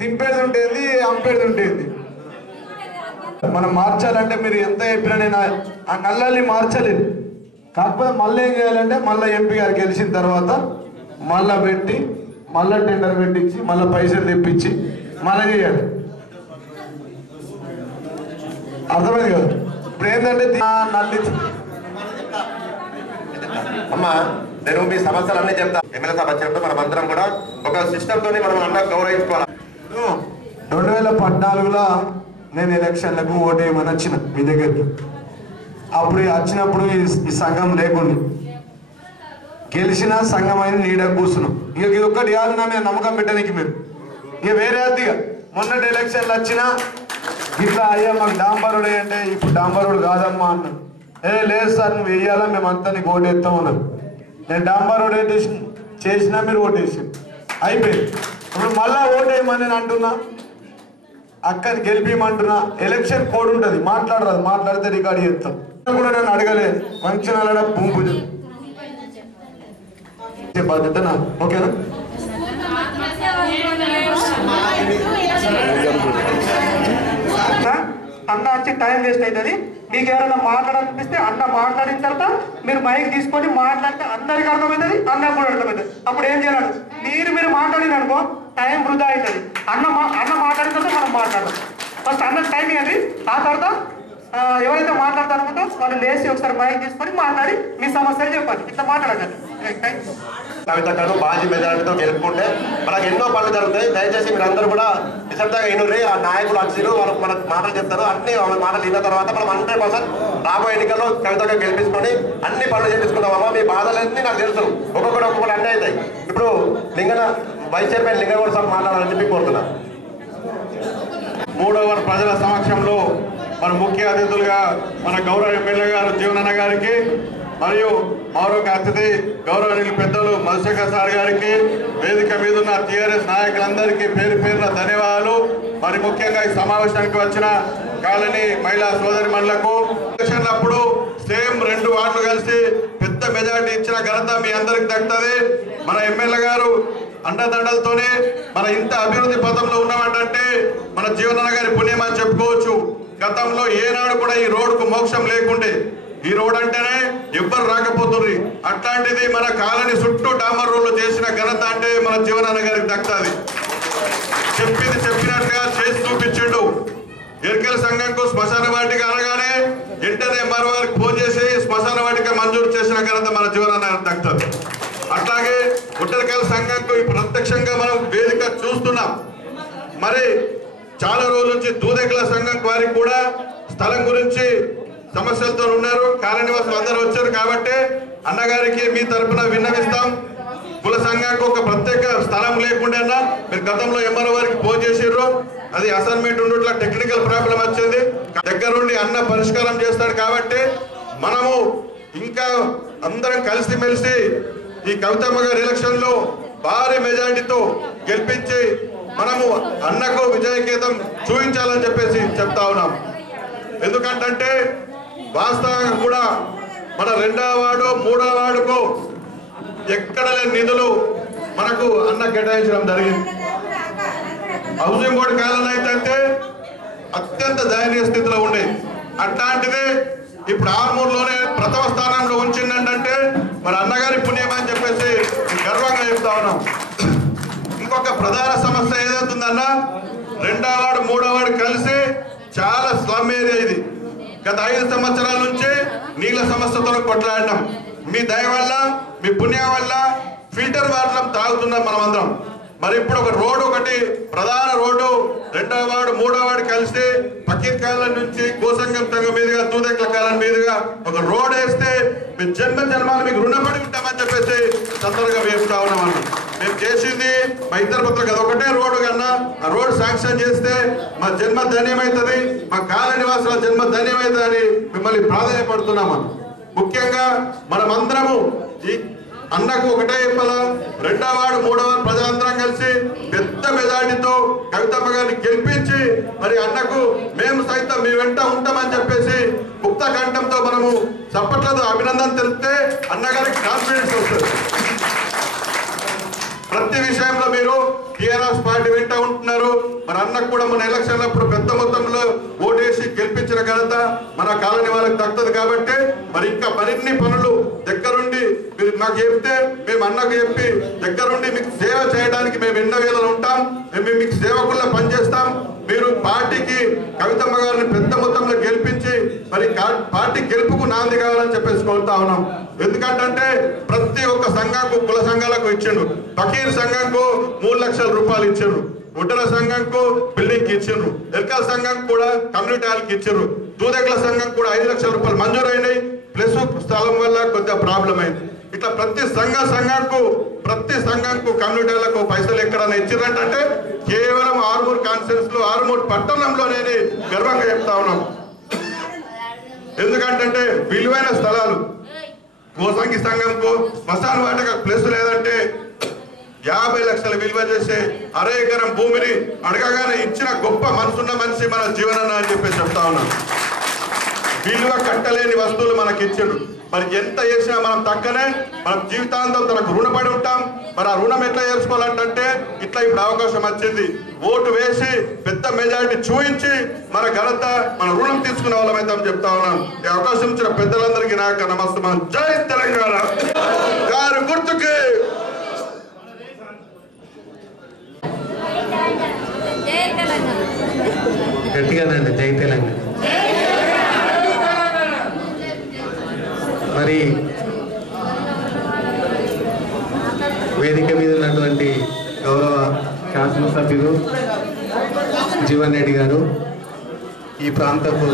తింపేది ఉంటుంది, అంపేది ఉంటుంది. మనం మార్చాలంటే మీరు ఎంత చెప్పినా నేను ఆ నల్లల్ని మార్చలేదు. కాకపోతే మళ్ళీ ఏం చేయాలంటే మళ్ళీ ఎంపీ గారు గెలిచిన తర్వాత మళ్ళీ పెట్టి మళ్ళీ టెండర్ పెట్టించి మళ్ళీ పైసలు తెప్పించి మళ్ళీ చేయాలి. అర్థమైంది కదా? ఇప్పుడు ఏంటంటే నల్లి అమ్మా నేను మీ సమస్యలన్నీ చెప్తా. ఎమ్మెల్యే సభ వచ్చినప్పుడు మనం అందరం కూడా ఒక సిస్టమ్ తోని మనం అన్న గౌరవించుకోవాలి. 2014లో నేను ఎలక్షన్లకు ఓటేయమని వచ్చిన మీ దగ్గరికి. అప్పుడు వచ్చినప్పుడు ఈ సంఘం లేకుండా గెలిచిన సంఘం అయిన నీడ కూర్చున్నాం. ఇక ఇది ఒక్కటి కాదు నా మీద నమ్మకం పెట్టడానికి మీరు. ఇక వేరే అదిగా మొన్నటి ఎలక్షన్లు వచ్చినా ఇట్లా అయ్యా మాకు డాంబర్ రోడ్ అంటే ఇప్పుడు డాంబర్ రోడ్ కాదమ్మా అన్నాడు. లేదు సార్ నువ్వు వేయాలా మేము అంతా నీకు ఓటేస్తాం అన్నారు. నేను డాంబర్ రోడ్ చేసినా మీరు ఓటేసి అయిపోయింది. ఇప్పుడు మళ్ళా ఓటేయమని నేను అంటున్నా, అక్కని గెలిపిమంటున్నా. ఎలక్షన్ కోడ్ ఉంటుంది, మాట్లాడరాదు, మాట్లాడితే రికార్డు చేస్తాం. కూడా నన్ను అడగలేదు మంచి నల్ల భూమి బాధ్యత నాకు. ఓకేనా? అన్న వచ్చి టైం వేస్ట్ అవుతుంది. మీకు ఎవరైనా మాట్లాడాలనిపిస్తే అన్న మాట్లాడిన తర్వాత మీరు మైక్ తీసుకొని మాట్లాడితే అందరికి అర్థమవుతుంది, అన్న కూడా అర్థమవుతుంది. అప్పుడు ఏం చేయాలి? మీరు మాట్లాడిన అనుకో టైం వృధా అవుతుంది. అన్న మాట్లాడిన తర్వాత మనం మాట్లాడదాం. ఫస్ట్ అన్నకు టైం ఇవ్వండి. ఆ తర్వాత ఎవరైతే మాట్లాడతారనుకుంటో వాళ్ళు లేచి ఒకసారి మైక్ తీసుకొని మాట్లాడి మీ సమస్యలు చెప్పాలి. ఇట్లా మాట్లాడగలరు. కవితను బాజీ మెజారిటీతో గెలుపుకుంటే మనకు ఎన్నో పనులు జరుగుతాయి. దయచేసి మీరు అందరూ కూడా నిశ్శబ్దంగా ఇనుర్రి. ఆ నాయకులు వచ్చిరు, వాళ్ళు మనకు మాటలు చెప్తారు. అన్ని మాటలు విన్న తర్వాత మనం 100% రాబోయే ఎన్నికల్లో కవితగా గెలిపించుకొని అన్ని పనులు చేపించుకుంటామమ్మా. మీ బాధలన్నీ నాకు తెలుసు, ఒక్కొక్కటి అన్నీ అవుతాయి. ఇప్పుడు వైస్ చైర్మన్ లింగగౌడ్ సార్ మాట్లాడాలని చెప్పి కోరుతున్నాను. 3వ వార్డు ప్రజల సమక్షంలో మన ముఖ్య అతిథులుగా మన గౌరవ ఎమ్మెల్యే గారు జీవనన్న గారికి మరియు మరొక అతిథి గౌరవనీయులు పెద్దలు మధుశేఖర్ సార్ గారికి, వేదిక మీద ఉన్న టీఆర్ఎస్ నాయకులందరికీ పేరు పేరున ధన్యవాదాలు. మరి ముఖ్యంగా ఈ సమావేశానికి వచ్చిన కాలనీ మహిళా సోదరి మనులకు ఎలక్షన్లప్పుడు సేమ్ 2 వార్డులు కలిసి పెద్ద మెజారిటీ ఇచ్చిన ఘనత మీ అందరికి దక్కుతుంది. మన ఎమ్మెల్యే గారు అండదండలతోనే మన ఇంత అభివృద్ధి పథంలో ఉన్నామంటే మన జీవనన్న గారి పుణ్యం అని చెప్పుకోవచ్చు. గతంలో ఏనాడు కూడా ఈ రోడ్డుకు మోక్షం లేకుండే, ఈ రోడ్ అంటేనే ఎవ్వరు రాకపోతుంది. అట్లాంటిది మన కాలనీ చుట్టూ డాంబర్ రోడ్లు చేసిన ఘనత అంటే మన జీవనన్న గారికి దక్కుతుంది. చెప్పింది చెప్పినట్టుగా చేసి చూపించిండు. ఎరికల సంఘంకు శ్మశాన వాటిక అనగానే వెంటనే ఎంఆర్ఓ గారికి ఫోన్ చేసి శ్మశాన వాటిక మంజూరు చేసిన ఘనత మన జీవనన్న గారికి దక్కుతుంది. అట్లాగే ఒంటరికాయల సంఘంకు ప్రత్యక్షంగా మనం వేదిక చూస్తున్నాం. మరి చాలా రోజుల నుంచి దూదెకల సంఘం వారికి కూడా స్థలం గురించి సమస్యలతో ఉన్నారు. కాలనివాసులు అందరూ వచ్చారు కాబట్టి అన్నగారికి మీ తరఫున విన్నవిస్తాం. కుల సంఘానికి ఒక ప్రత్యేక స్థలం లేకుండా మీరు గతంలో ఎంఆర్ఓ వారికి ఫోన్ చేసిర్రు. అది అసైన్మెంట్ ఉండట్లా టెక్నికల్ ప్రాబ్లం వచ్చింది. దగ్గరుండి అన్న పరిష్కారం చేస్తాడు కాబట్టి మనము ఇంకా అందరం కలిసిమెలిసి ఈ కవితమ్మ గారి ఎలక్షన్ లో భారీ మెజారిటీతో గెలిపించి మనము అన్నకు విజయకేతం చూపించాలని చెప్పేసి చెప్తా ఉన్నాం. ఎందుకంటే వాస్తవంగా కూడా మన 2వ వార్డు 3వ వార్డుకు ఎక్కడ లేని నిధులు మనకు అన్న కేటాయించడం జరిగింది. హౌసింగ్ బోర్డు కాలంలో అయితే అత్యంత దయనీయ స్థితిలో ఉండే, అట్లాంటిది ఇప్పుడు ఆర్మూర్లోనే ప్రథమ స్థానంలో ఉంచిందంటే మరి అన్నగారి పుణ్యం అని చెప్పేసి గర్వంగా చెప్తా ఉన్నాం. ఇంకొక ప్రధాన సమస్య ఏదైతుందన్న 2వ వార్డు 3వ వార్డు కలిసి చాలా స్లమ్ ఏరియా ఇది. గత 5 సంవత్సరాల నుంచి నీళ్ళ సమస్యతో కొట్లాడినాం. మీ దయ వల్ల మీ పుణ్యం వల్ల ఫిల్టర్ వాటర్ తాగుతున్నాం మనం అందరం. మరి ఇప్పుడు ఒక రోడ్డు, ఒకటి ప్రధాన రోడ్డు 2వ వార్డు 3వ వార్డు కలిసి పకీర్ కాలం నుంచి కోసంగం సంఘం మీదుగా దూదెకల కాలం మీదుగా ఒక రోడ్ వేస్తే మీ జన్మాలు మీకు రుణపడి ఉంటామని చెప్పేసి సందర్భంగా వేపుతా ఉన్నామని. మేము చేసింది మా ఇద్దరు పత్రిక అదొకటే రోడ్డు కన్నా ఆ రోడ్ శాంక్షన్ చేస్తే మా జన్మ ధన్యమవుతుంది, మా కాలనీ నివాసుల జన్మ ధన్యమవుతుంది అని మిమ్మల్ని ప్రాధాన్యపడుతున్నామని. ముఖ్యంగా మనమందరము ఈ అన్నకు ఒకటే చెప్పాల, 2వ వార్డు 3వ వార్డు ప్రజలందరం కలిసి పెద్ద మెజార్టీతో కవితమ్మ గారిని గెలిపించి మరి అన్నకు మేము సైతం మీ వెంట ఉంటామని చెప్పేసి ముక్త కంఠంతో మనము చప్పట్లతో అభినందన తెలిపితే అన్నగారికి కాన్ఫిడెన్స్ వస్తుంది. ప్రతి విషయంలో మీరు టీఆర్ఎస్ పార్టీ వెంట ఉంటున్నారు. మరి అన్నకు కూడా మన ఎలక్షన్ల అప్పుడు పెద్ద మొత్తంలో ఓటేసి గెలిపించిన ఘనత మన కాలనీ వాళ్ళకి దక్కుతుంది. కాబట్టి మరి ఇంకా మరిన్ని పనులు దగ్గరుండి మీరు నాకు చెప్తే మేము అన్నకు చెప్పి దగ్గరుండి మీకు సేవ చేయడానికి మేము ఎన్నో వేళలు ఉంటాం. మేము మీకు సేవకుల్లో పనిచేస్తాం. మీరు పార్టీకి కవితమ్మ గారిని పెద్ద మొత్తంలో గెలిపించి మరి పార్టీ గెలుపుకు నాంది కావాలని చెప్పేసి కోరుతా ఉన్నాం. ఎందుకంటే ప్రతి ఒక్క సంఘంకు కుల సంఘాలకు ఇచ్చిండు. ఫకీర్ సంఘంకు 3 లక్షల రూపాయలు ఇచ్చిండ్రు. ఒడ్డల సంఘంకు బిల్డింగ్ ఇచ్చిండ్రు. ఎల్కల్ సంఘం కూడా కమ్యూనిటీ హాల్కి ఇచ్చిండ్రు. దూదెగల సంఘం కూడా 5 లక్షల రూపాయలు మంజూరు అయినాయి. ప్లస్ స్థలం వల్ల కొద్దిగా ప్రాబ్లం అయింది. ఇట్లా ప్రతి సంఘంకు కమ్యూనిటీలకు పైసలు ఎక్కడన్నా ఇచ్చినట్టంటే కేవలం ఆర్మూర్ కాన్ఫరెన్స్ లో ఆర్మూర్ పట్టణంలోనే గర్వంగా చెప్తా ఉన్నాం. ఎందుకంటే విలువైన స్థలాలు గోసంగి సంఘంకు శ్మశాన వాటిక ప్లేస్ లేదంటే 50 లక్షల విలువ చేసే 1/2 ఎకరం భూమిని అడగగానే ఇచ్చిన గొప్ప మనసున్న మనిషి మన జీవనన్న అని చెప్పి చెప్తా ఉన్నాం. విలువ కట్టలేని వస్తువులు మనకి ఇచ్చాడు. మరి ఎంత చేసినా మనం తక్కనే మనం జీవితాంతం తనకు రుణపడి ఉంటాం. మరి ఆ రుణం ఎట్లా చేర్చుకోవాలంటే ఇట్లా ఇప్పుడు అవకాశం వచ్చింది. ఓటు వేసి పెద్ద మెజారిటీ చూపించి మన ఘనత మన రుణం తీసుకునే వాళ్ళమైతే చెప్తా ఉన్నాం. ఈ అవకాశం ఇచ్చిన పెద్దలందరికీ నాకు నమస్కారం. జై తెలంగాణ. గారి గుర్తుకి గట్టిగానండి. జై తెలంగాణ. మరి వేదిక మీద ఉన్నటువంటి గౌరవ శాసనసభ్యులు జీవన్ రెడ్డి గారు, ఈ ప్రాంతపు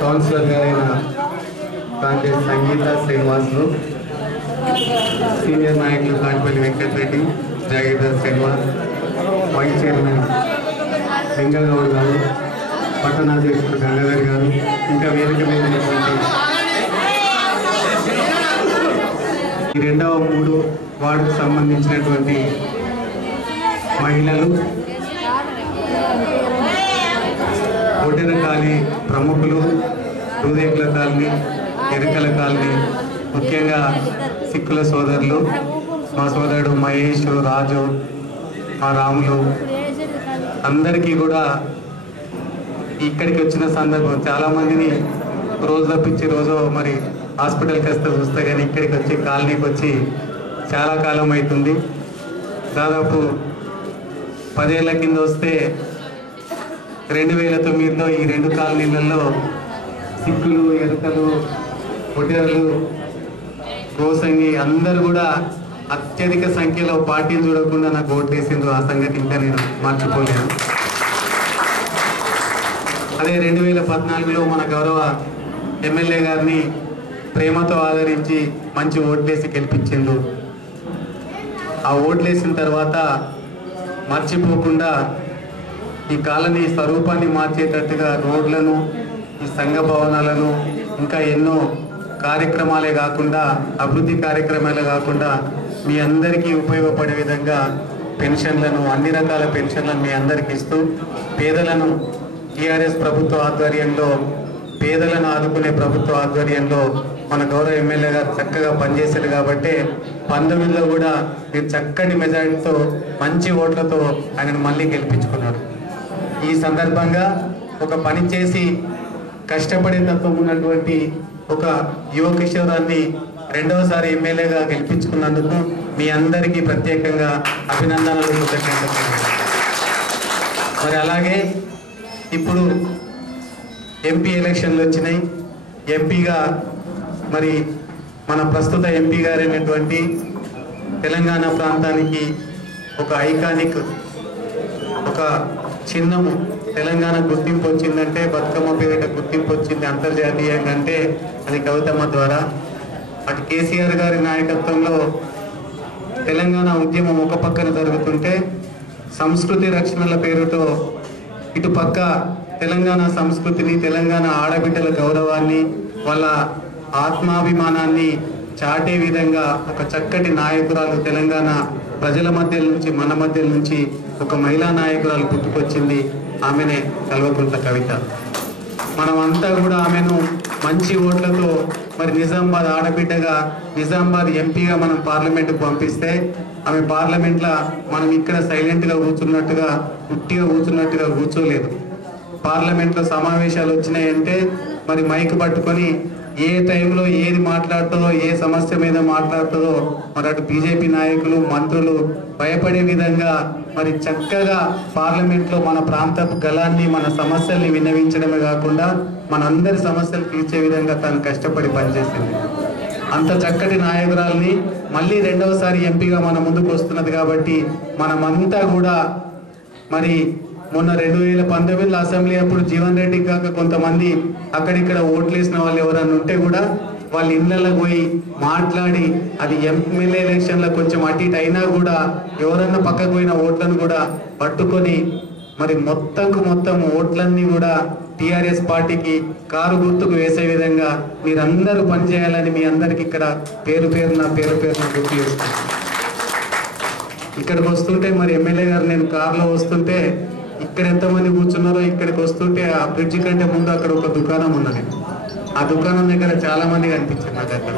కౌన్సిలర్ గారైన కాంగ్రెస్ సంగీత శ్రీనివాసులు, సీనియర్ నాయకులు కాంటిపల్లి వెంకటరెడ్డి, జాగీర్దార్ శ్రీనివాస్, వైస్ చైర్మన్ వెంకగౌడ్ గారు, పట్టణాధ్యక్షుడు గంగాధర్ గారు, ఇంకా వేదిక మీద ఉన్నటువంటి ఈ 2వ 3 వార్డుకు సంబంధించినటువంటి మహిళలు, ఒడ్డెర కాలనీ ప్రముఖులు, దూదేకుల కాలనీ, ఎరుకల కాలనీ, ముఖ్యంగా సిక్కుల సోదరులు, మా సోదరుడు మహేష్, రాజు, మా రాములు, అందరికీ కూడా ఇక్కడికి వచ్చిన సందర్భం చాలామందిని రోజు తప్పించి రోజు మరి హాస్పిటల్కి వస్తే చూస్తే కానీ ఇక్కడికి వచ్చి కాలనీకి వచ్చి చాలా కాలం అవుతుంది. దాదాపు 10 ఏళ్ల కింద వస్తే 2009లో ఈ 2 కాలనీలలో సిక్కులు, ఎరుకలు, ఒడ్డెరలు, గోసంగి అందరూ కూడా అత్యధిక సంఖ్యలో పార్టీలు చూడకుండా నాకు ఓటు వేసిండ్రు. ఆ సంగతి ఇంకా నేను మర్చిపోలేను. అదే 2014లో మన గౌరవ ఎమ్మెల్యే గారిని ప్రేమతో ఆదరించి మంచి ఓట్లేసి గెలిపించిండ్రు. ఆ ఓట్లేసిన తర్వాత మర్చిపోకుండా ఈ కాలనీ స్వరూపాన్ని మార్చేటట్టుగా రోడ్లను, ఈ సంఘ భవనాలను, ఇంకా ఎన్నో కార్యక్రమాలే కాకుండా అభివృద్ధి కార్యక్రమాలే కాకుండా మీ అందరికీ ఉపయోగపడే విధంగా పెన్షన్లను, అన్ని రకాల పెన్షన్లను మీ అందరికీ ఇస్తూ పేదలను టీఆర్ఎస్ ప్రభుత్వ ఆధ్వర్యంలో, పేదలను ఆదుకునే ప్రభుత్వ ఆధ్వర్యంలో మన గౌరవ ఎమ్మెల్యే గారు చక్కగా పనిచేశారు. కాబట్టి 19లో కూడా మీరు చక్కటి మెజారిటీతో మంచి ఓట్లతో ఆయనను మళ్ళీ గెలిపించుకున్నారు. ఈ సందర్భంగా ఒక పని చేసి కష్టపడే తత్వం ఉన్నటువంటి ఒక యువ కిషోరాన్ని 2వసారి ఎమ్మెల్యేగా గెలిపించుకున్నందుకు మీ అందరికీ ప్రత్యేకంగా అభినందనలు, కృతజ్ఞతలు. మరి అలాగే ఇప్పుడు ఎంపీ ఎలక్షన్లు వచ్చినాయి. ఎంపీగా మరి మన ప్రస్తుత ఎంపీ గారైనటువంటి తెలంగాణ ప్రాంతానికి ఒక ఐకానిక్, ఒక చిహ్నము, తెలంగాణ గుర్తింపు వచ్చిందంటే, బతుకమ్మ పేరిట గుర్తింపు వచ్చింది అంతర్జాతీయంగా అంటే అది కవితమ్మ ద్వారా. అటు కేసీఆర్ గారి నాయకత్వంలో తెలంగాణ ఉద్యమం ఒక పక్కన జరుగుతుంటే, సంస్కృతి రక్షణల పేరుతో ఇటు పక్క తెలంగాణ సంస్కృతిని, తెలంగాణ ఆడబిడ్డల గౌరవాన్ని, వాళ్ళ ఆత్మాభిమానాన్ని చాటే విధంగా ఒక చక్కటి నాయకురాలు తెలంగాణ ప్రజల మధ్య నుంచి, మన మధ్య నుంచి ఒక మహిళా నాయకురాలు పుట్టుకొచ్చింది. ఆమెనే కల్వకుంట్ల కవిత. మనమంతా కూడా ఆమెను మంచి ఓట్లతో మరి నిజామాబాద్ ఆడబిడ్డగా నిజామాబాద్ ఎంపీగా మనం పార్లమెంట్కి పంపిస్తే ఆమె పార్లమెంట్లో మనం ఇక్కడ సైలెంట్గా కూర్చున్నట్టుగా ఉట్టిగా కూర్చున్నట్టుగా కూర్చోలేదు. పార్లమెంట్లో సమావేశాలు వచ్చినాయంటే మరి మైక్ పట్టుకొని ఏ టైంలో ఏది మాట్లాడుతుందో ఏ సమస్య మీద మాట్లాడుతుందో మరి అటు బీజేపీ నాయకులు మంత్రులు భయపడే విధంగా మరి చక్కగా పార్లమెంట్లో మన ప్రాంత గలాన్ని మన సమస్యల్ని విన్నవించడమే కాకుండా మనందరి సమస్యలు తీర్చే విధంగా తను కష్టపడి పనిచేసింది. అంత చక్కటి నాయకురాల్ని మళ్ళీ రెండవసారి ఎంపీగా మన ముందుకు వస్తున్నది కాబట్టి మనమంతా కూడా మరి మొన్న 2019 అసెంబ్లీ అప్పుడు జీవన్ రెడ్డికి కాక కొంతమంది అక్కడిక్కడ ఓట్లు వేసిన వాళ్ళు ఎవరన్నా ఉంటే కూడా వాళ్ళ ఇళ్ళకి పోయి మాట్లాడి అది ఎమ్మెల్యే ఎలక్షన్లో కొంచెం అటు ఇటు అయినా కూడా ఎవరన్నా పక్కకు పోయిన ఓట్లను కూడా పట్టుకొని మరి మొత్తం ఓట్లన్నీ కూడా టీఆర్ఎస్ పార్టీకి కారు గుర్తుకు వేసే విధంగా మీరందరూ పనిచేయాలని మీ అందరికి ఇక్కడ పేరు పేరున గుర్తు చేస్తాను. ఇక్కడికి వస్తుంటే మరి ఎమ్మెల్యే గారు నేను కారులో వస్తుంటే ఇక్కడ ఎంతమంది కూర్చున్నారో ఇక్కడికి వస్తుంటే ఆ బ్రిడ్జి కంటే ముందు అక్కడ ఒక దుకాణం ఉన్నది. ఆ దుకాణం దగ్గర చాలా మంది కనిపించారు నాకు అక్కడ.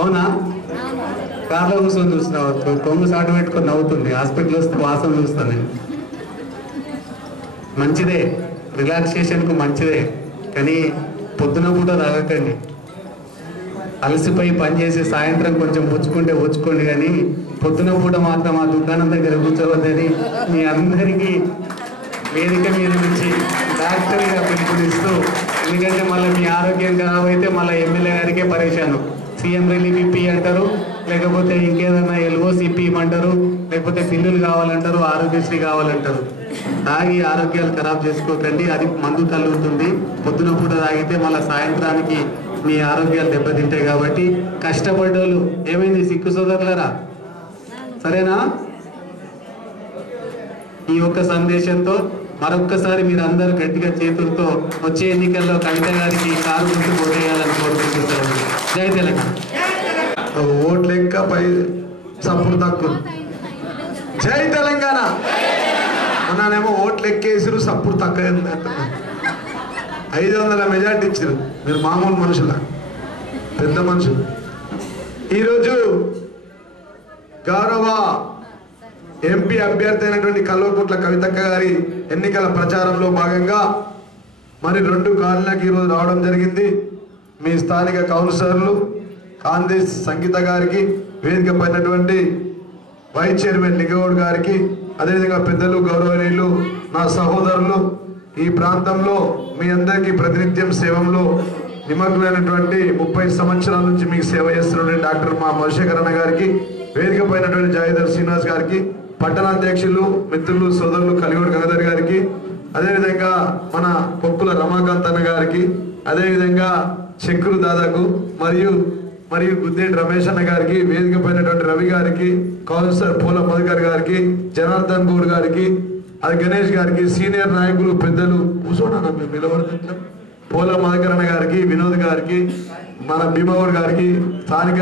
అవునా? కార్లో కూర్చొని చూస్తున్నావు, కొంగు సాటు పెట్టుకొని నవ్వుతుంది. హాస్పిటల్ వస్తే వాసన చూస్తాను నేను. మంచిదే, రిలాక్సేషన్కు మంచిదే, కానీ పొద్దున పూట తాగకండి. అలసిపోయి పనిచేసి సాయంత్రం కొంచెం వచ్చుకోండి, కానీ పొద్దున పూట మాత్రం ఆ దుకాణం దగ్గర కూర్చోవద్దని మీ అందరికీ వేదిక మీద నుంచి డాక్టర్గా పిలుపునిస్తూ, ఎందుకంటే మళ్ళీ మీ ఆరోగ్యం ఖరాబ్ అయితే మళ్ళీ ఎమ్మెల్యే గారికే పరేషాను. సీఎం రిలీఫ్ ఇప్పి అంటారు, లేకపోతే ఇంకేదన్నా ఎల్ఓసిపి ఇమ్మంటారు, లేకపోతే బిల్లులు కావాలంటారు, ఆరోగ్యశ్రీ కావాలంటారు. తాగి ఆరోగ్యాలు ఖరాబ్ చేసుకోకండి, అది మందు తల్లుతుంది. పొద్దున పూట తాగితే మళ్ళీ సాయంత్రానికి మీ ఆరోగ్యాలు దెబ్బతింటాయి. కాబట్టి కష్టపడ్డోళ్ళు ఏమైంది సిక్కు సోదరులరా, సరేనా? ఈ ఒక్క సందేశంతో మరొక్కసారి మీరు అందరూ గట్టిగా చేతులతో వచ్చే ఎన్నికల్లో కవిత గారికి కారు గుర్తు ఓటేయాలని కోరుకుంటున్నారు. జై తెలంగాణ. ఓట్లు లెక్క పై సప్పుడు తక్కువ. జై తెలంగాణ. అన్నానేమో ఓట్లు ఎక్కేసారు, సప్పుడు తక్కువ. 500 మెజార్టీ ఇచ్చారు. మీరు మామూలు మనుషుల, పెద్ద మనుషులు. ఈరోజు గౌరవ ఎంపీ అభ్యర్థి అయినటువంటి కల్వకుంట్ల కవితక్క గారి ఎన్నికల ప్రచారంలో భాగంగా మరి 2 కార్లకు ఈరోజు రావడం జరిగింది. మీ స్థానిక కౌన్సిలర్లు కాందేశ్ సంగీత గారికి, వేదిక పడినటువంటి వైస్ చైర్మన్ లింగగౌడ్ గారికి, అదేవిధంగా పెద్దలు గౌరవనీయులు నా సహోదరులు, ఈ ప్రాంతంలో మీ అందరికీ ప్రతినిత్యం సేవంలో నిమగ్నమైనటువంటి 30 సంవత్సరాల నుంచి మీకు సేవ చేస్తున్నటువంటి డాక్టర్ మా మధుశేఖర్ అన్న గారికి, వేదిక పైనటువంటి జాయిదర్ శ్రీనివాస్ గారికి, పట్టణాధ్యక్షులు మిత్రులు సోదరులు కలిగోడు గంగాధర్ గారికి, అదేవిధంగా మన పొక్కుల రమాకాంత్ అన్న గారికి, అదేవిధంగా చక్రు దాదాకు మరియు గుద్దేటి రమేష్ అన్న గారికి, వేదిక పైనటువంటి రవి గారికి, కౌన్సిలర్ పూల మధుకర్ గారికి, జనార్దన్ గౌడ్ గారికి, అది గణేష్ గారికి, సీనియర్ నాయకులు పెద్దలు కూర్చోండి మేము నిలబడుతుంటాం, పూల మధుకర్ అన్న గారికి, వినోద్ గారికి, మన భీమగౌడ్ గారికి, స్థానిక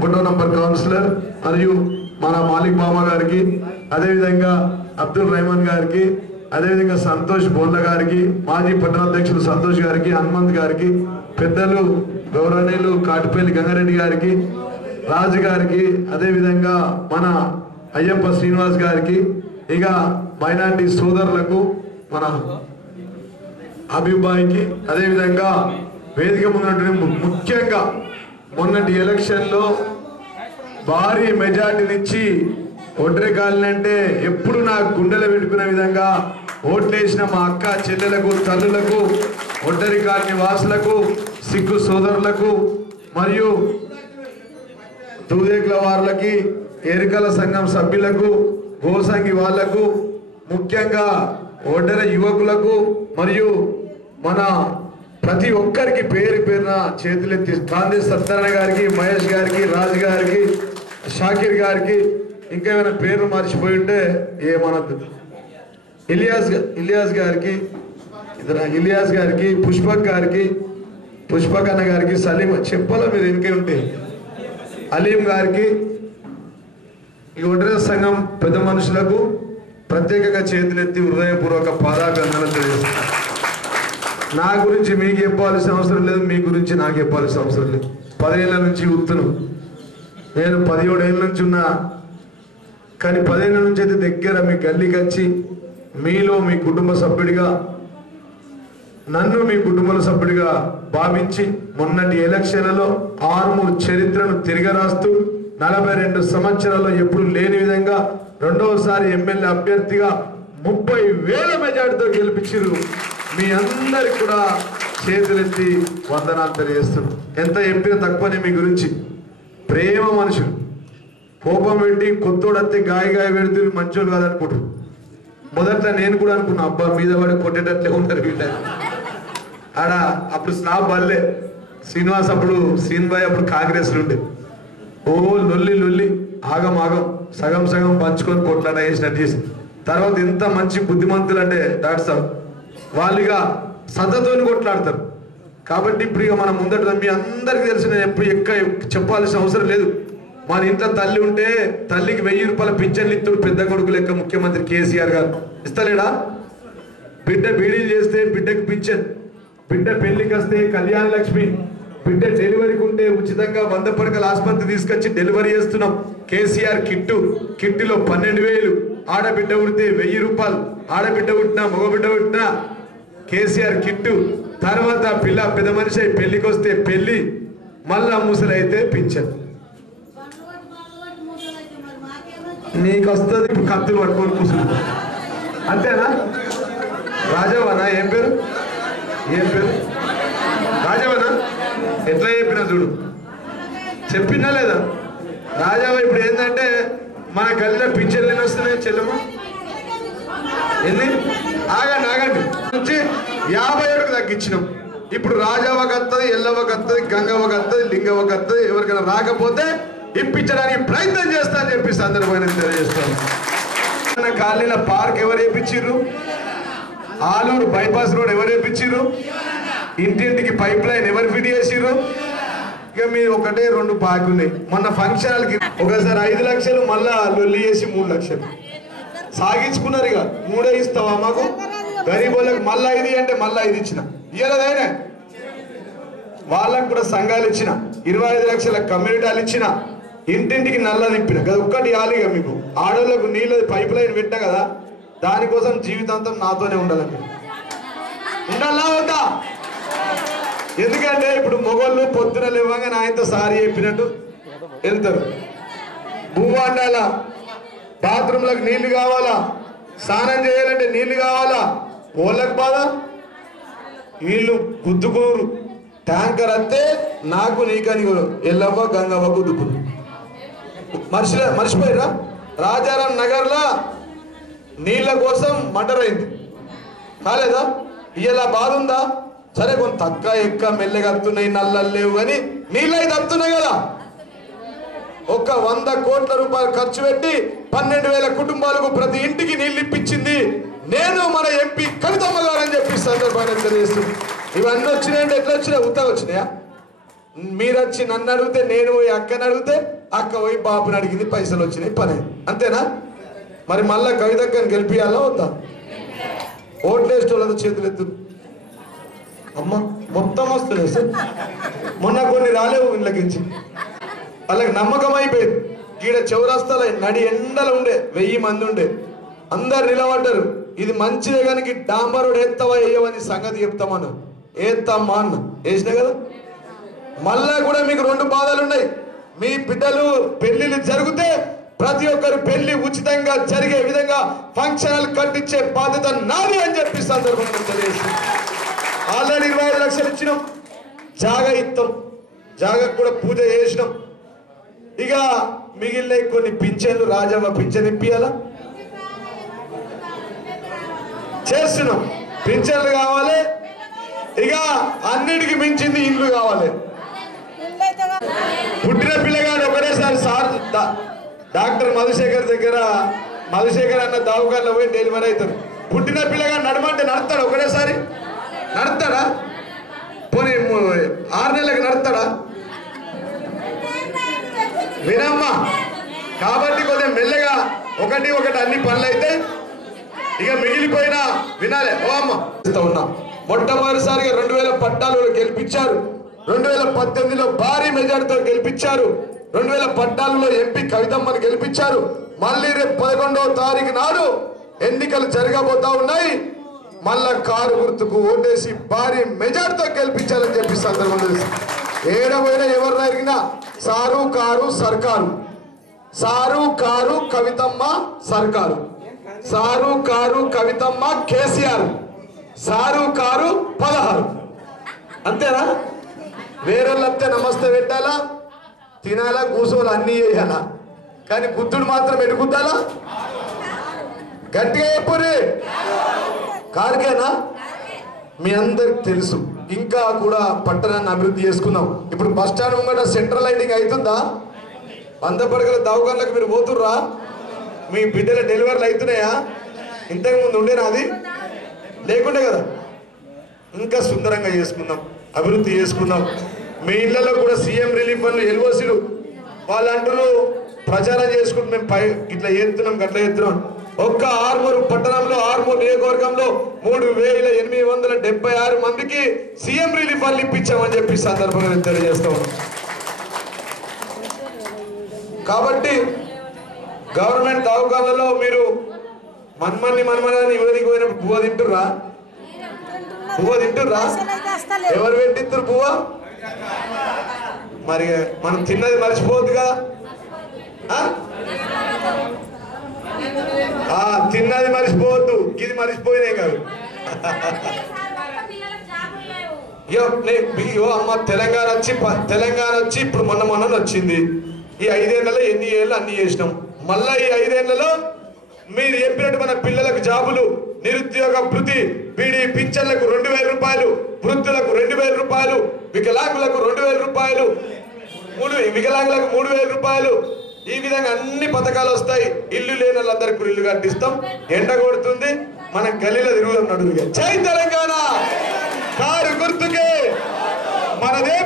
1వ నంబర్ కౌన్సిలర్ మరియు మన మాలిక్ బామా గారికి, అదేవిధంగా అబ్దుల్ రెహమాన్ గారికి, అదేవిధంగా సంతోష్ బోన్ల గారికి, మాజీ పట్టణాధ్యక్షులు సంతోష్ గారికి, హనుమంత్ గారికి, పెద్దలు గౌరవనీయులు కాటిపల్లి గంగారెడ్డి గారికి, రాజు గారికి, అదేవిధంగా మన అయ్యప్ప శ్రీనివాస్ గారికి, ఇక మైనార్టీ సోదరులకు మన అభిబాయికి, అదేవిధంగా వేదిక ముందు ముఖ్యంగా మొన్నటి ఎలక్షన్లో భారీ మెజార్టీనిచ్చి ఒంటరి కాలినంటే ఎప్పుడు నా గుండెలు పెట్టుకునే విధంగా ఓట్లేసిన మా అక్క చెల్లెలకు, తల్లులకు, ఒంటరి కాలనీ వాసులకు, సిక్కు సోదరులకు మరియు దూదేకుల వారులకి, ఎరుకల సంఘం సభ్యులకు, గోసంగి వాళ్లకు, ముఖ్యంగా ఒంటరి యువకులకు మరియు మన ప్రతి ఒక్కరికి పేరు పేరున చేతులెత్తి కాందేశ్ సత్యనారాయణ గారికి, మహేష్ గారికి, రాజు గారికి, షాకీర్ గారికి, ఇంకా ఏమైనా పేర్లు మర్చిపోయి ఉంటే ఏమనద్దు, ఇలియాస్ గారికి, పుష్పక్ అన్న గారికి, సలీం చెప్పలో మీరు ఇంకే ఉంటే అలీం గారికి, ఈ ఒంటరి సంఘం పెద్ద మనుషులకు ప్రత్యేకంగా చేతులెత్తి హృదయపూర్వక పాదాభివందనలు తెలియజేస్తున్నారు. నా గురించి మీకు చెప్పాల్సిన అవసరం లేదు, మీ గురించి నాకు చెప్పాల్సిన అవసరం లేదు. 10 ఏళ్ళ నుంచి ఉత్తున్నాను. నేను 17 ఏళ్ళ నుంచి ఉన్నా. కానీ 10 ఏళ్ళ నుంచి అయితే దగ్గర మీ గల్లీకి వచ్చి మీలో మీ కుటుంబ సభ్యుడిగా, నన్ను మీ కుటుంబ సభ్యుడిగా భావించి మొన్నటి ఎలక్షన్లలో ఆర్మూర్ చరిత్రను తిరగరాస్తూ 42 సంవత్సరాల్లో ఎప్పుడు లేని విధంగా రెండవసారి ఎమ్మెల్యే అభ్యర్థిగా 30,000 మెజార్టీతో గెలిపించారు. మీ అందరికి కూడా చేతులెత్తి వందనాలు తెలియజేస్తున్నాం. ఎంత చెప్పినా తక్కువనే మీ గురించి. ప్రేమ మనుషులు, కోపం పెట్టి కొత్తోడత్తే గాయ పెడుతూ మంచోళ్ళు కాదనుకుంటారు. మొదట్లో నేను కూడా అనుకున్నా, అబ్బా మీద పడి కొట్టేటట్లే ఉంటారు వీళ్ళ ఆడ. అప్పుడు స్నాప్ వల్లే శ్రీనివాస్, అప్పుడు శ్రీనివాయ్ అప్పుడు కాంగ్రెస్లు ఉండే. ఓ లొల్లి ఆగం సగం పంచుకొని కొట్లాట వేసినట్టు చేసి తర్వాత ఎంత మంచి బుద్ధిమంతులు అంటే డాక్టర్ సాబ్ వాళ్ళు ఇక సతతోని కొట్లాడతారు. కాబట్టి ఇప్పుడు ఇక మనం ముందట మీ అందరికీ తెలిసిన ఎప్పుడు చెప్పాల్సిన అవసరం లేదు. మన ఇంట్లో తల్లి ఉంటే తల్లికి 1000 రూపాయల పింఛన్లు ఇస్తాడు పెద్ద కొడుకు లెక్క ముఖ్యమంత్రి కేసీఆర్ గారు. ఇస్తలేడా? బిడ్డ బీడీలు చేస్తే బిడ్డకు పింఛన్, బిడ్డ పెళ్లికి వస్తే కళ్యాణ లక్ష్మి, బిడ్డ డెలివరీకి ఉంటే ఉచితంగా 100 పడకల ఆసుపత్రి తీసుకొచ్చి డెలివరీ చేస్తున్నాం. కేసీఆర్ కిట్టులో 12,000, ఆడబిడ్డ ఉడితే 1000 రూపాయలు, ఆడబిడ్డ పుట్టినా మగబిడ్డ పుట్టినా కేసీఆర్ కిట్టు. తర్వాత పిల్ల పెద్ద మనిషి అయి పెళ్లికి వస్తే పెళ్లి, మళ్ళా ముసలి అయితే పింఛన్. నీకు వస్తుంది ఇప్పుడు కత్తులు పట్టుకొని కూర్చుని, అంతేనా? రాజవనా? ఏం పేరు రాజవనా? ఎట్లా చెప్పినా చూడు, చెప్పినా లేదా? రాజావ ఇప్పుడు ఏంటంటే మన గల్లీలో పింఛన్లు ఎన్ని వస్తున్నాయి చెల్లెమ్మ? ఎన్ని? ఆగండి నుంచి 51కు తగ్గించినాం. ఇప్పుడు రాజావకి వస్తుంది, ఎల్లవకి వస్తుంది, గంగవ్వకి వస్తుంది, లింగవ్వకి వస్తుంది. ఎవరికైనా రాకపోతే ఇప్పించడానికి ప్రయత్నం చేస్తా అని చెప్పి సందర్భంగా తెలియజేస్తాను. కాలనీల పార్క్ ఎవరు వేయించారు? ఆలూరు బైపాస్ రోడ్ ఎవరు వేయించారు? ఇంటింటికి పైప్ లైన్ ఎవరు ఫిట్ చేసిర్రు? ఇక మీరు 1-2 బాకీ ఉన్నాయి. మొన్న ఫంక్షన్లకి ఒకసారి 5 లక్షలు, మళ్ళా లొల్లి చేసి 3 లక్షలు సాగించుకున్నారు. ఇక 3 ఇస్తావా మాకు గరీబోళ్ళకి? మళ్ళా 5 అంటే మళ్ళా 5 ఇచ్చిన. ఇయ్యలేదైనా వాళ్ళకు కూడా సంఘాలు ఇచ్చిన, 25 లక్షల కమ్యూనిటీలు ఇచ్చిన, ఇంటింటికి నల్ల తిప్పిన కదా. ఒక్కటి ఇవ్వాలి మీకు. ఆడోళ్ళకు నీళ్ళు పైప్ లైన్ పెట్టా కదా, దానికోసం జీవితాంతం నాతోనే ఉండాలని ఉండాలా వద్దా? ఎందుకంటే ఇప్పుడు మొగోళ్ళు పొద్దున లేవగా ఆయనతో సారీ చెప్పినట్టు వెళ్తారు. భూమి అండాలా, బాత్రూంలకు నీళ్లు కావాలా, స్నానం చేయాలంటే నీళ్లు కావాలా, ఓళ్ళకు బాధ, వీళ్ళు గుద్దుకోరు. ట్యాంకర్ వస్తే నాకు నీకని ఎల్లవ్వ గంగవ్వ గుద్దుకురు. మర్చిపోయారా? రాజారాం నగర్లో నీళ్ళ కోసం మర్డర్ అయింది కాలేదా? ఇలా బాధ ఉందా? సరే కొంత తక్కువ ఎక్క మెల్లగా వస్తున్నాయి, నల్లలు లేవు, కానీ నీళ్ళు అయితే వస్తున్నాయి కదా. 100 కోట్ల రూపాయలు ఖర్చు పెట్టి 12,000 కుటుంబాలకు ప్రతి ఇంటికి నీళ్ళు ఇప్పించింది నేను, మన ఎంపీ కవితమ్మ గారు అని చెప్పి సందర్భాన్ని తెలియజేస్తుంది. ఇవన్నీ వచ్చినాయంటే ఎట్లా వచ్చినాయి? ఉత్తగా వచ్చినాయా? మీరు వచ్చి నన్ను అడిగితే, నేను పోయి అక్కని అడిగితే, అక్క పోయి బాబుని అడిగింది, పైసలు వచ్చినాయి, పని. అంతేనా? మరి మళ్ళా కవితక్కని గెలిపియాలా వద్దా? ఓట్లేస్ట్ వాళ్ళతో చేతులు ఎత్తు. అమ్మ మొత్తం వస్తున్నాయి సార్. మొన్న కొన్ని రాలేవు ఇంట్లోకించి, వాళ్ళకి నమ్మకం అయిపోయింది. ఈడ చౌరస్తాల నడి ఎండలు ఉండే 1000 మంది ఉండే, అందరు నిలబడ్డారు. ఇది మంచిదే కానీ డాంబరోడు ఎత్తవా వేయవని సంగతి చెప్తామన్నా. ఏత్తమ్మా అన్న వేసినా కదా. మళ్ళా కూడా మీకు 2 బాధలు ఉన్నాయి. మీ బిడ్డలు పెళ్లిళ్ళు జరిగితే ప్రతి ఒక్కరు పెళ్లి ఉచితంగా జరిగే విధంగా ఫంక్షన్లు కట్టించే బాధ్యత నాది అని చెప్పి సందర్భంగా తెలియజేస్తుంది. ఆల్రెడీ 25 లక్షలు ఇచ్చినాం. జాగా ఇస్తాం, జాగా కూడా పూజ చేసినాం. ఇక మిగిలిన కొన్ని పింఛన్లు, రాజవ్వ పింఛన్ ఇప్పియాలా చేస్తున్నాం. పింఛన్లు కావాలి, ఇక అన్నిటికి మించింది ఇల్లు కావాలి. పుట్టిన పిల్లగాడు ఒకటేసారి సార్ డాక్టర్ మధుశేఖర్ అన్న దావకాల్లో పోయి డెలివరీ అవుతారు. పుట్టిన పిల్లగాడు నడమంటే నడతాడు ఒకటేసారి? నడతాడా? పోనీ 6 నెలలకు నడతాడా? వినమ్మా. కాబట్టి కొద్దిగా మెల్లగా ఒకటి అన్ని పనులు అయితే ఇక మిగిలిపోయినా వినాలి. ఓ అమ్మ ఉన్నా మొట్టమొదటిసారిగా 2014లో గెలిపించారు, 2018లో భారీ మెజార్టీతో గెలిపించారు, 2014లో ఎంపీ కవితమ్మని గెలిపించారు. మళ్ళీ రేపు 11వ తారీఖు నాడు ఎన్నికలు జరగబోతా ఉన్నాయి. మళ్ళా కారు గుర్తుకు ఓటేసి భారీ మెజార్టీతో గెలిపించాలని చెప్పి సందర్భంగా ఏడవైనా ఎవరు అడిగినా సారు కారు సర్కారు, సారు కారు కవితమ్మ సర్కారు, సారు కారు కవితమ్మ కేసీఆర్, సారు కారు 16. అంతేనా? వేరేళ్ళంతే నమస్తే పెట్టాలా, తినాలా, కూసోలు అన్నీ చేయాలా, కానీ బుద్ధుడు మాత్రం ఎడుగుతాలా? గట్టిగా చెప్పురి. కారుకేనా? మీ అందరికి తెలుసు. ఇంకా కూడా పట్టణాన్ని అభివృద్ధి చేసుకుందాం. ఇప్పుడు బస్ స్టాండ్ ముంగట సెంట్రల్ లైటింగ్ అవుతుందా? 100 పడగల దవాఖానలకు మీరు పోతుర్రా? మీ బిడ్డల డెలివరీలు అవుతున్నాయా? ఇంతకు ముందు ఉండేనా? అది లేకుండే కదా. ఇంకా సుందరంగా చేసుకుందాం, అభివృద్ధి చేసుకుందాం. మీ ఇళ్లలో కూడా సీఎం రిలీఫ్ ఫండ్లు ఎల్ఓసీలు వాళ్ళు అంటారు ప్రచారం చేసుకుంటూ మేము ఇట్లా ఎత్తున్నాం గట్లా ఎత్తున్నాం. ఒక్క ఆర్మూరు పట్టణంలో, ఆర్మూరు నియోజకవర్గంలో 3876 మందికి సీఎం రిలీఫ్ ఫండ్లు ఇప్పించామని చెప్పి సందర్భంగా నేను తెలియజేస్తాం. కాబట్టి గవర్నమెంట్ దవాఖానలలో మీరు మన్మని యువతికి పోయినప్పుడు పువ్వ తింటుర్రా? పువ్వ తింటుర్రా? ఎవరు పెట్టిస్తారు పువ్వ? మరి మనం తిన్నది మర్చిపోవద్దుగా. తిన్నది మర్చిపోవద్దు, ఇది మర్చిపోయినాయి కాదు. అమ్మ తెలంగాణ వచ్చి ఇప్పుడు మొన్న వచ్చింది. ఈ 5 ఏళ్లలో ఎన్ని ఏళ్ళు అన్ని చేసినాం. మళ్ళా ఈ 5 ఏళ్లలో మీరు చెప్పినట్టు మన పిల్లలకు జాబులు, నిరుద్యోగ భృతి, బీడీ పింఛన్లకు 2000 రూపాయలు, వృద్ధులకు 2000 రూపాయలు, వికలాంగులకు 2000 రూపాయలు, వికలాంగులకు 3000 రూపాయలు, ఈ విధంగా అన్ని పథకాలు వస్తాయి. ఇల్లు లేని వాళ్ళందరికీ ఇల్లు కట్టిస్తాం. ఎండ కొడుతుంది, మనం గల్లీలో తిరుగుదాం నడుగుగా. జై తెలంగాణ, కారు గుర్తుకే మనదే.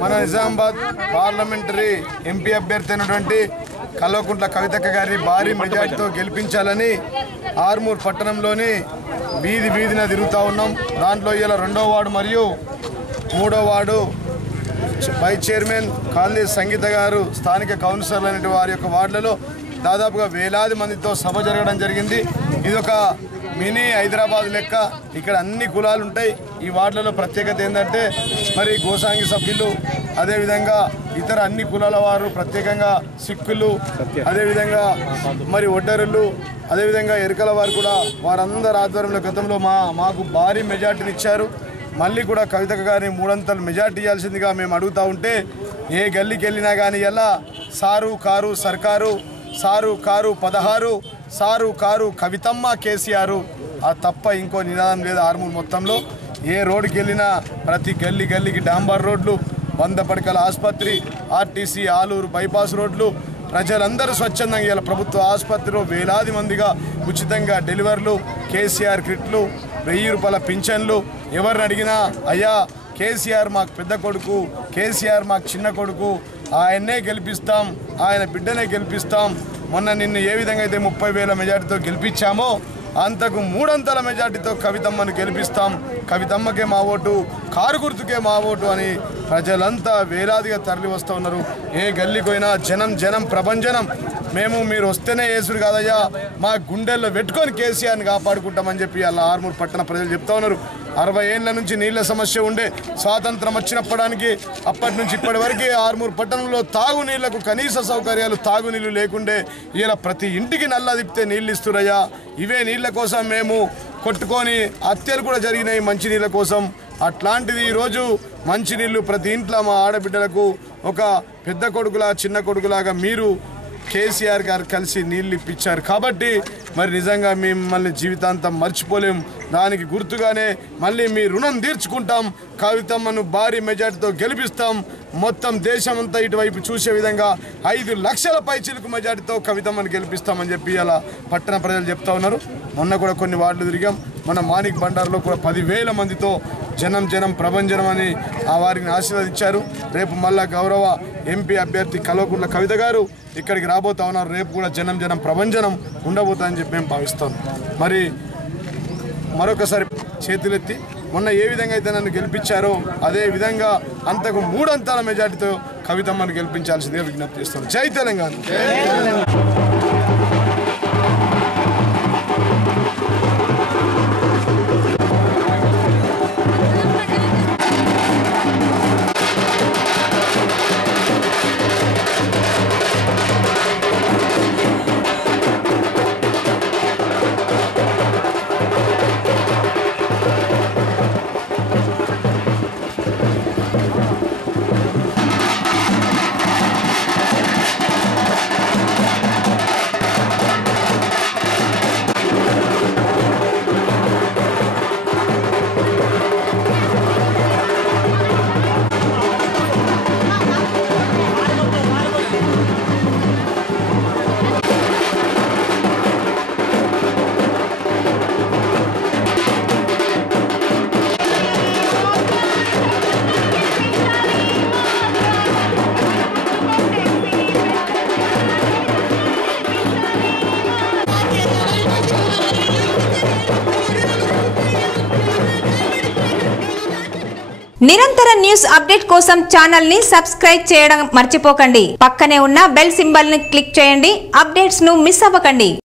మన నిజామాబాద్ పార్లమెంటరీ ఎంపీ అభ్యర్థి అయినటువంటి కల్వకుంట్ల కవితక్క గారిని భారీ మెజార్టీతో గెలిపించాలని ఆర్మూర్ పట్టణంలోని వీధిన తిరుగుతూ ఉన్నాం. దాంట్లో ఇలా 2వ వార్డు మరియు 3వ వార్డు వైస్ చైర్మన్ కాళీ సంగీత గారు స్థానిక కౌన్సిలర్ అనేటువంటి వారి యొక్క వార్డులలో దాదాపుగా వేలాది మందితో సభ జరగడం జరిగింది. ఇది ఒక మినీ హైదరాబాద్ లెక్క. ఇక్కడ అన్ని కులాలు ఉంటాయి. ఈ వార్డులలో ప్రత్యేకత ఏంటంటే మరి గోసాంగి సభ్యులు, అదేవిధంగా ఇతర అన్ని కులాల వారు, ప్రత్యేకంగా సిక్కులు, అదేవిధంగా మరి ఒడ్డరులు, అదేవిధంగా ఎరుకల వారు కూడా వారందరి ఆధ్వర్యంలో గతంలో మాకు భారీ మెజార్టీని ఇచ్చారు. మళ్ళీ కూడా కవితక్క గారిని 3 అంతలు మెజార్టీ ఇవ్వాల్సిందిగా మేము అడుగుతూ ఉంటే ఏ గల్లీకి వెళ్ళినా కానీ ఎలా సారు కారు సర్కారు, సారు కారు 16, సారు కారు కవితమ్మ కేసీఆర్, ఆ తప్ప ఇంకో నినాదం లేదు. ఆర్మూర్ మొత్తంలో ఏ రోడ్డుకి వెళ్ళినా ప్రతి గల్లీకి డాంబర్ రోడ్లు, 100 పడకల ఆసుపత్రి, ఆర్టీసీ ఆలూరు బైపాస్ రోడ్లు, ప్రజలందరూ స్వచ్ఛందంగా ఇలా ప్రభుత్వ ఆసుపత్రిలో వేలాది మందిగా ఉచితంగా డెలివరీలు, కేసీఆర్ కిట్లు, 1000 రూపాయల పింఛన్లు. ఎవరిని అడిగినా అయ్యా కేసీఆర్ మాకు పెద్ద కొడుకు, కేసీఆర్ మాకు చిన్న కొడుకు, ఆయన్నే గెలిపిస్తాం, ఆయన బిడ్డనే గెలిపిస్తాం. మొన్న నిన్ను ఏ విధంగా అయితే 30,000 మెజార్టీతో గెలిపించామో అంతకు 300 మెజార్టీతో కవితమ్మను గెలిపిస్తాం, కవితమ్మకే మా ఓటు, కారు గుర్తుకే మా ఓటు అని ప్రజలంతా వేలాదిగా తరలి వస్తూ ఉన్నారు. ఏ గల్లీకైనా జనం జనం ప్రభంజనం. మేము మీరు వస్తేనే యేసుడు కాదయ్యా, మా గుండెల్లో పెట్టుకొని కేసీఆర్ని కాపాడుకుంటామని చెప్పి అలా ఆర్మూర్ పట్టణ ప్రజలు చెప్తా ఉన్నారు. 60 ఏళ్ల నుంచి నీళ్ల సమస్య ఉండే, స్వాతంత్రం వచ్చినప్పటికి అప్పటి నుంచి ఇప్పటి వరకు ఆర్మూర్ పట్టణంలో తాగునీళ్లకు కనీస సౌకర్యాలు, తాగునీళ్లు లేకుండే ఇలా ప్రతి ఇంటికి నల్ల తిప్పితే నీళ్ళు ఇస్తురయ్యా. ఇవే నీళ్ల కోసం మేము కొట్టుకొని హత్యలు కూడా జరిగినాయి మంచినీళ్ళ కోసం. అట్లాంటిది ఈరోజు మంచినీళ్ళు ప్రతి ఇంట్లో మా ఆడబిడ్డలకు ఒక పెద్ద కొడుకులా చిన్న కొడుకులాగా మీరు కేసీఆర్ గారు కలిసి నీళ్ళు ఇప్పించారు కాబట్టి మరి నిజంగా మిమ్మల్ని జీవితాంతం మర్చిపోలేం. దానికి గుర్తుగానే మళ్ళీ మీ రుణం తీర్చుకుంటాం, కవితమ్మను భారీ మెజార్టీతో గెలిపిస్తాం. మొత్తం దేశమంతా ఇటువైపు చూసే విధంగా 5 లక్షల పైచిలకు మెజార్టీతో కవితమ్మను గెలిపిస్తామని చెప్పి అలా పట్టణ ప్రజలు చెప్తా ఉన్నారు. మొన్న కూడా కొన్ని వార్డులు తిరిగాం. మన మాణిక్ బండార్లో కూడా 10,000 మందితో జనం జనం ప్రభంజనం అని ఆ వారిని ఆశీర్వదించారు. రేపు మళ్ళా గౌరవ ఎంపీ అభ్యర్థి కల్వకుంట్ల కవిత గారు ఇక్కడికి రాబోతా ఉన్నారు. రేపు కూడా జనం జనం ప్రభంజనం ఉండబోతాయని చెప్పి మేము భావిస్తాం. మరి మరొకసారి చేతులెత్తి మొన్న ఏ విధంగా అయితే నన్ను గెలిపించారో అదే విధంగా అంతకు 300 మెజార్టీతో కవితమ్మను గెలిపించాల్సిందిగా విజ్ఞప్తి చేస్తాను. జై తెలంగాణ. నిరంతర న్యూస్ అప్డేట్ కోసం ఛానల్ ని సబ్స్క్రైబ్ చేయడం మర్చిపోకండి. పక్కనే ఉన్న బెల్ సింబల్ ని క్లిక్ చేయండి. అప్డేట్స్ ను మిస్ అవ్వకండి.